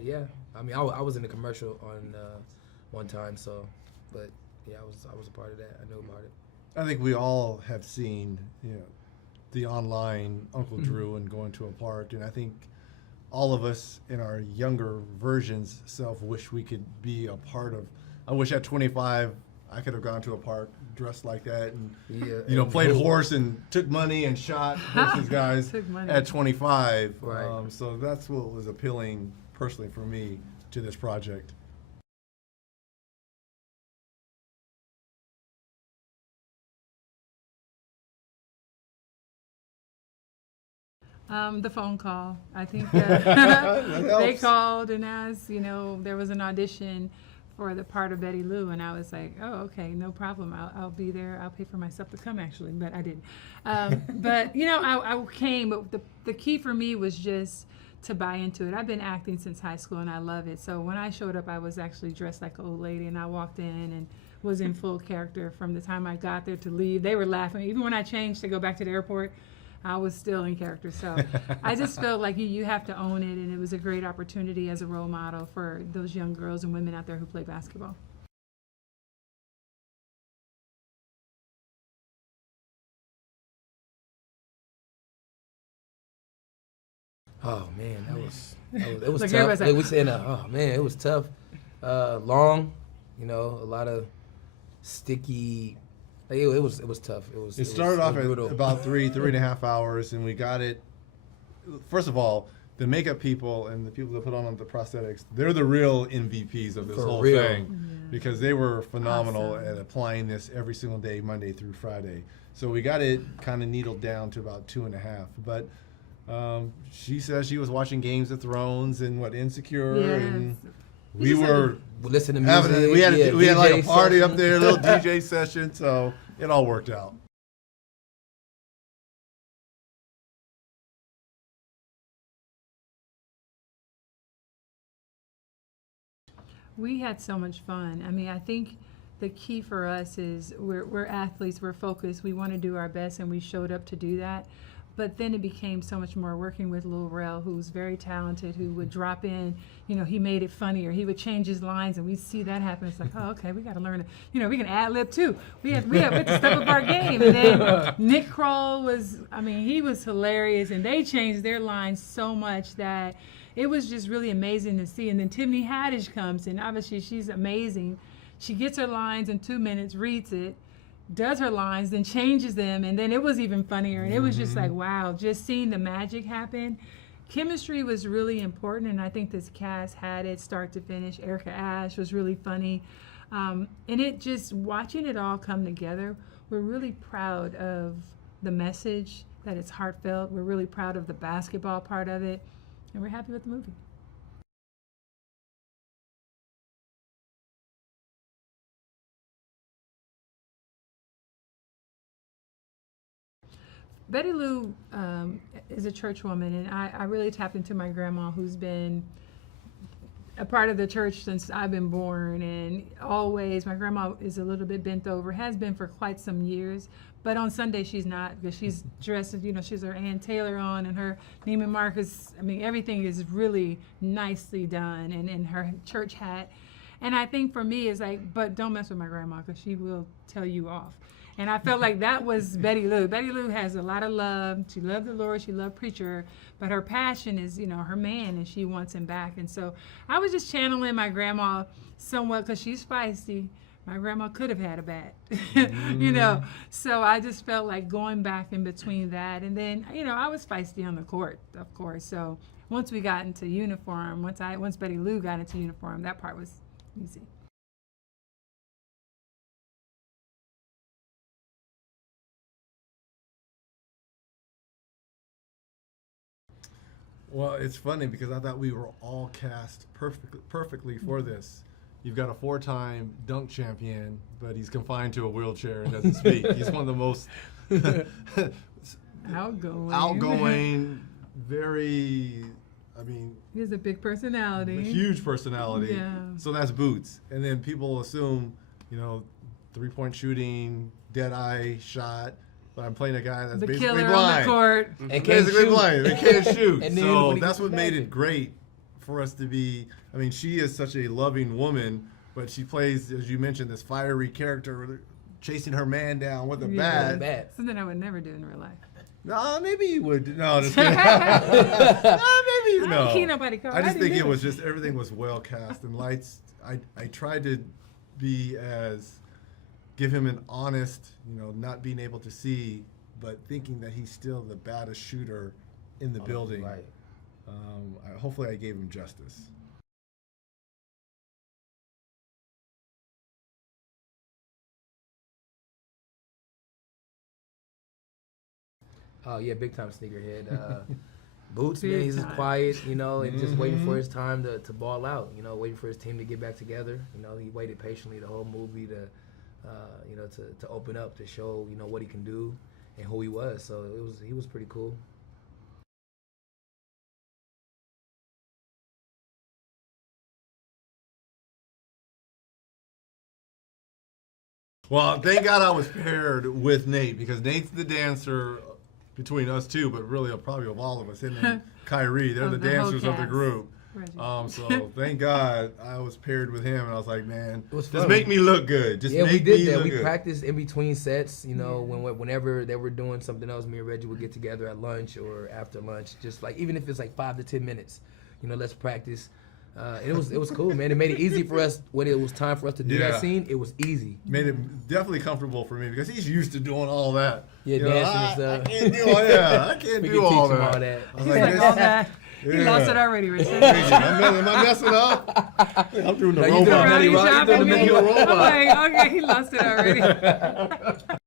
Yeah. I mean, I was in the commercial on one time, so, but yeah, I was a part of that. I know about it. I think we all have seen, the online Uncle Drew and going to a park, and I think all of us in our younger versions wish we could be a part of. I wish at 25 I could have gone to a park dressed like that and played horse and took money and shot versus guys at 25. Right. So that's what was appealing personally for me to this project. The phone call. I think they called and asked, there was an audition for the part of Betty Lou, and I was like, oh, okay, no problem. I'll be there. I'll pay for myself to come, actually, but I didn't. But, I came, but the key for me was just to buy into it. I've been acting since high school, and I love it. So when I showed up, I was actually dressed like an old lady, and I walked in and was in full character from the time I got there to leave. They were laughing. Even when I changed to go back to the airport, I was still in character. So I just felt like you have to own it, and it was a great opportunity as a role model for those young girls and women out there who play basketball. Oh man, it was like tough. Like, we saying, oh man, it was tough. Long, a lot of sticky. It was tough. It started off at about three and a half hours, and we got it. First of all, the makeup people and the people that put on the prosthetics, they're the real MVPs of this whole thing, because they were phenomenal at applying this every single day, Monday through Friday. So we got it kind of needled down to about 2.5. But she says she was watching Games of Thrones and Insecure, and we were listening to music. We had like a party session up there, a little DJ session, so it all worked out. We had so much fun. I mean, I think the key for us is we're athletes, we're focused, we want to do our best, and we showed up to do that. But then it became so much more working with Lil Rel, who's very talented, who would drop in, he made it funnier. He would change his lines, and we see that happen. It's like, oh, okay, we got to learn it. We can ad-lib too. We have to step up our game. And then Nick Kroll he was hilarious, and they changed their lines so much that it was just really amazing to see. And then Tiffany Haddish comes, and obviously she's amazing. She gets her lines in 2 minutes, reads it, does her lines, then changes them, and then it was even funnier. And it was just like, wow, just seeing the magic happen. Chemistry was really important, and I think this cast had it start to finish. Erica Ash was really funny. And it just, watching it all come together, we're really proud of the message, that it's heartfelt. We're really proud of the basketball part of it, and we're happy with the movie. Betty Lou is a church woman, and I really tapped into my grandma, who's been a part of the church since I've been born, and always, my grandma is a little bit bent over, has been for quite some years, but on Sunday she's not, because she's dressed, she's her Ann Taylor on, and her Neiman Marcus, everything is really nicely done, and in her church hat. And I think for me, it's like, but don't mess with my grandma, because she will tell you off. And I felt like that was Betty Lou. Betty Lou has a lot of love. She loved the Lord. She loved preacher. But her passion is, her man, and she wants him back. And so I was just channeling my grandma somewhat, because she's feisty. My grandma could have had a bat, So I just felt like going back in between that. And then, I was feisty on the court, of course. So once we got into uniform, once Betty Lou got into uniform, that part was easy. Well, it's funny because I thought we were all cast perfectly for this. You've got a 4-time dunk champion, but he's confined to a wheelchair and doesn't speak. He's one of the most outgoing, very, he has a big personality. A huge personality. Yeah. So that's Boots. And then people assume, 3-point shooting, dead eye shot. But I'm playing a guy that's basically blind. On the court. And basically blind. They can't shoot. And so that's what made it great for us to be. I mean, she is such a loving woman, but she plays, as you mentioned, this fiery character, chasing her man down with a bat. Something I would never do in real life. No, maybe you would. No, just kidding. Maybe no. I can't I just think it was just everything was well cast and lights. I tried to give him an honest, not being able to see, but thinking that he's still the baddest shooter in the building. Right. Hopefully, I gave him justice. Oh yeah, big time sneakerhead. Boots, man, he's just quiet, and just waiting for his time to ball out. Waiting for his team to get back together. He waited patiently the whole movie to open up, to show what he can do and who he was. So he was pretty cool. Well, thank God I was paired with Nate, because Nate's the dancer between us two, but really probably of all of us. Him and Kyrie, they're the dancers of the group. So thank God I was paired with him, and I was like, man, just make me look good. Just yeah, make we did me that. look We good. practiced in between sets. Whenever they were doing something else, me and Reggie would get together at lunch or after lunch. Just like, even if it's like 5 to 10 minutes, let's practice. It was cool, man. It made it easy for us when it was time for us to do that scene. It was easy. Made it definitely comfortable for me, because he's used to doing all that. Yeah, dancing and stuff. I can't do all that. I can't do all that. I was like, all that. He lost it already, Richard. Am I messing up? I'm doing the robot. You're doing the robot. I'm like, okay, he lost it already.